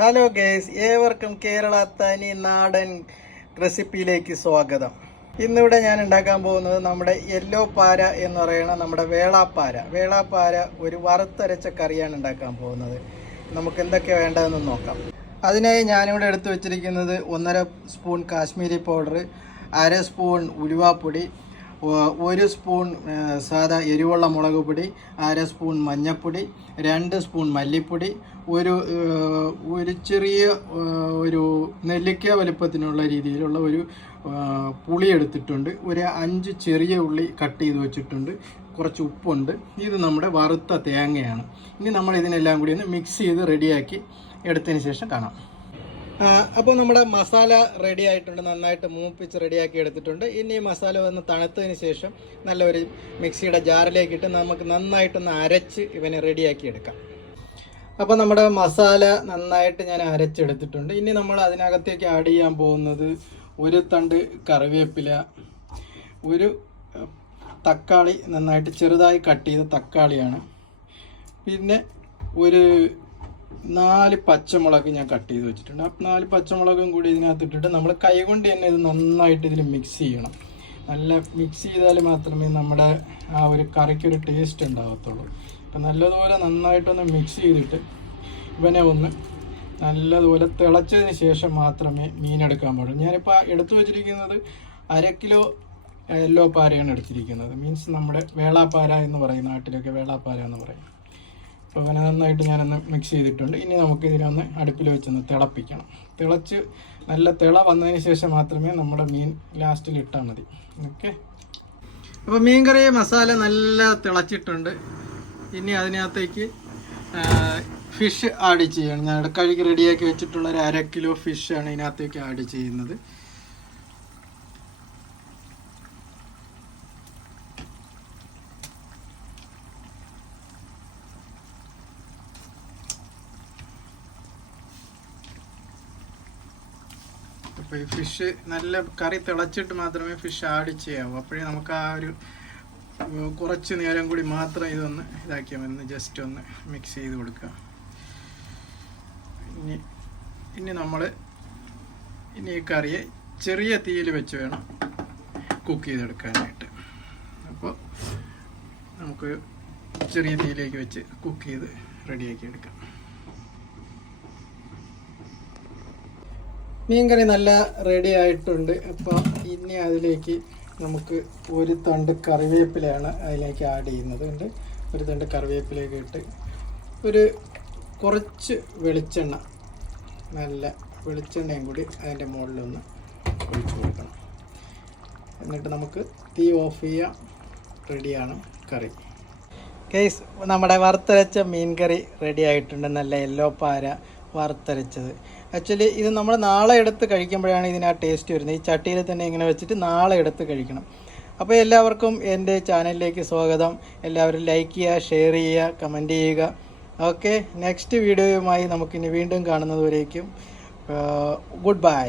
Hello guys, ഏവർക്കും കേരള തനി നാടൻ റെസിപ്പിയിലേക്ക് സ്വാഗതം. ഇന്നിവിടെ ഞാൻ ഉണ്ടാക്കാൻ പോകുന്നത് നമ്മുടെ യെല്ലോ പാര എന്ന് പറയുന്ന നമ്മുടെ വേളാപ്പാര ഒരു വറുത്തരച്ച കറിയാണ് ഉണ്ടാക്കാൻ പോകുന്നത്. നമുക്ക് എന്തൊക്കെ വേണ്ടതെന്ന് നോക്കാം. അതിനായി ഞാനിവിടെ എടുത്തു വെച്ചിരിക്കുന്നത് 1.5 സ്പൂൺ കാശ്മീരി പൗഡർ, 1/2 സ്പൂൺ ഉലുവാപ്പൊടി, 1 സ്പൂൺ സാദാ എരിവുള്ള മുളക് പൊടി, 1/2 സ്പൂൺ മഞ്ഞൾപ്പൊടി, 2 സ്പൂൺ മല്ലിപ്പൊടി, ഒരു ചെറിയ ഒരു നെല്ലിക്ക വലുപ്പത്തിനുള്ള രീതിയിലുള്ള ഒരു പുളി എടുത്തിട്ടുണ്ട്, ഒരു 5 ചെറിയ ഉള്ളി കട്ട് ചെയ്ത് വെച്ചിട്ടുണ്ട്, കുറച്ച് ഉപ്പുണ്ട്. ഇത് നമ്മുടെ വറുത്ത തേങ്ങയാണ്. ഇനി നമ്മൾ ഇതിനെല്ലാം കൂടി ഒന്ന് മിക്സ് ചെയ്ത് റെഡിയാക്കി എടുത്തതിന് ശേഷം കാണാം. അപ്പോൾ നമ്മുടെ മസാല റെഡി ആയിട്ടുണ്ട്, നന്നായിട്ട് മൂപ്പിച്ച് റെഡിയാക്കി എടുത്തിട്ടുണ്ട്. ഇനി ഈ മസാല ഒന്ന് തണുത്തതിന് ശേഷം നല്ലൊരു മിക്സിയുടെ ജാറിലേക്ക് ഇട്ട് നമുക്ക് നന്നായിട്ടൊന്ന് അരച്ച് ഇവനെ റെഡിയാക്കി എടുക്കാം. അപ്പോൾ നമ്മുടെ മസാല നന്നായിട്ട് ഞാൻ അരച്ചെടുത്തിട്ടുണ്ട്. ഇനി നമ്മൾ അതിനകത്തേക്ക് ആഡ് ചെയ്യാൻ പോകുന്നത് 1 തണ്ട് കറിവേപ്പില, ഒരു തക്കാളി, നന്നായിട്ട് ചെറുതായി കട്ട് ചെയ്ത തക്കാളിയാണ്, പിന്നെ ഒരു 4 പച്ചമുളക് ഞാൻ കട്ട് ചെയ്ത് വെച്ചിട്ടുണ്ട്. ആ 4 പച്ചമുളകും കൂടി ഇതിനകത്ത് ഇട്ടിട്ട് നമ്മൾ കൈകൊണ്ട് തന്നെ ഇത് നന്നായിട്ട് ഇതിൽ മിക്സ് ചെയ്യണം. നല്ല മിക്സ് ചെയ്താൽ മാത്രമേ നമ്മുടെ ആ ഒരു കറിക്കൊരു ടേസ്റ്റ് ഉണ്ടാകത്തുള്ളൂ. അപ്പം നല്ലതുപോലെ നന്നായിട്ടൊന്ന് മിക്സ് ചെയ്തിട്ട് ഇവനെ ഒന്ന് നല്ലതുപോലെ തിളച്ചതിന് ശേഷം മാത്രമേ മീനെടുക്കാൻ പാടുള്ളൂ. ഞാനിപ്പോൾ എടുത്തു വച്ചിരിക്കുന്നത് 1/2 കിലോ യെല്ലോ പാരയാണ് എടുത്തിരിക്കുന്നത്. മീൻസ് നമ്മുടെ വേളാപ്പാര എന്ന് പറയും, നാട്ടിലൊക്കെ വേളാപ്പാര എന്ന് പറയും. അപ്പോൾ അങ്ങനെ നന്നായിട്ട് ഞാനൊന്ന് മിക്സ് ചെയ്തിട്ടുണ്ട്. ഇനി നമുക്ക് ഇതിനൊന്ന് അടുപ്പിൽ വെച്ചൊന്ന് തിളപ്പിക്കണം. തിളച്ച് നല്ല തിള വന്നതിന് ശേഷം മാത്രമേ നമ്മുടെ മീൻ ലാസ്റ്റിൽ ഇട്ടാൽ മതി. ഓക്കെ, അപ്പോൾ മീൻ കറി മസാല നല്ല തിളച്ചിട്ടുണ്ട്. ഇനി അതിനകത്തേക്ക് ഫിഷ് ആഡ് ചെയ്യണം. ഞാൻ കഴുകി റെഡിയാക്കി വെച്ചിട്ടുള്ള ഒരു 1/2 കിലോ ഫിഷാണ് ഇതിനകത്തേക്ക് ആഡ് ചെയ്യുന്നത്. അപ്പോൾ ഈ ഫിഷ് നല്ല കറി തിളച്ചിട്ട് മാത്രമേ ഫിഷ് ആഡ് ചെയ്യാവൂ. അപ്പോഴേ നമുക്ക് ആ ഒരു കുറച്ച് നേരം കൂടി മാത്രം ഇതൊന്ന് ഇതാക്കിയാൽ മതി. ജസ്റ്റ് ഒന്ന് മിക്സ് ചെയ്ത് കൊടുക്കുക. ഇനി നമ്മൾ ഈ കറിയെ ചെറിയ തീയിൽ വെച്ച് വേണം കുക്ക് ചെയ്തെടുക്കാനായിട്ട്. അപ്പോൾ നമുക്ക് ചെറിയ തീയിലേക്ക് വെച്ച് കുക്ക് ചെയ്ത് റെഡിയാക്കി എടുക്കാം. മീൻകറി നല്ല റെഡി ആയിട്ടുണ്ട്. അപ്പോൾ ഇനി അതിലേക്ക് നമുക്ക് 1 തണ്ട് കറിവേപ്പിലയാണ് അതിലേക്ക് ആഡ് ചെയ്യുന്നത്. 1 തണ്ട് കറിവേപ്പിലേക്ക് ഇട്ട് കുറച്ച് വെളിച്ചെണ്ണ, നല്ല വെളിച്ചെണ്ണയും കൂടി അതിൻ്റെ മുകളിലൊന്ന് ഒഴിച്ച് കൊടുക്കണം. എന്നിട്ട് നമുക്ക് തീ ഓഫ് ചെയ്യാം. റെഡിയാണ് കറി. കേസ് നമ്മുടെ വറുത്തരച്ച മീൻ കറി റെഡി ആയിട്ടുണ്ട്. നല്ല യെല്ലോ പാര വറുത്തരച്ചത്. ആക്ച്വലി ഇത് നമ്മൾ നാളെ എടുത്ത് കഴിക്കുമ്പോഴാണ് ഇതിന് ആ ടേസ്റ്റ് വരുന്നത്. ഈ ചട്ടിയിൽ തന്നെ ഇങ്ങനെ വെച്ചിട്ട് നാളെ എടുത്ത് കഴിക്കണം. അപ്പോൾ എല്ലാവർക്കും എൻ്റെ ചാനലിലേക്ക് സ്വാഗതം. എല്ലാവരും ലൈക്ക് ചെയ്യുക, ഷെയർ ചെയ്യുക, കമൻറ്റ് ചെയ്യുക. ഓക്കെ, നെക്സ്റ്റ് വീഡിയോയുമായി നമുക്കിനി വീണ്ടും കാണുന്നതുവരേക്കും ഗുഡ് ബൈ.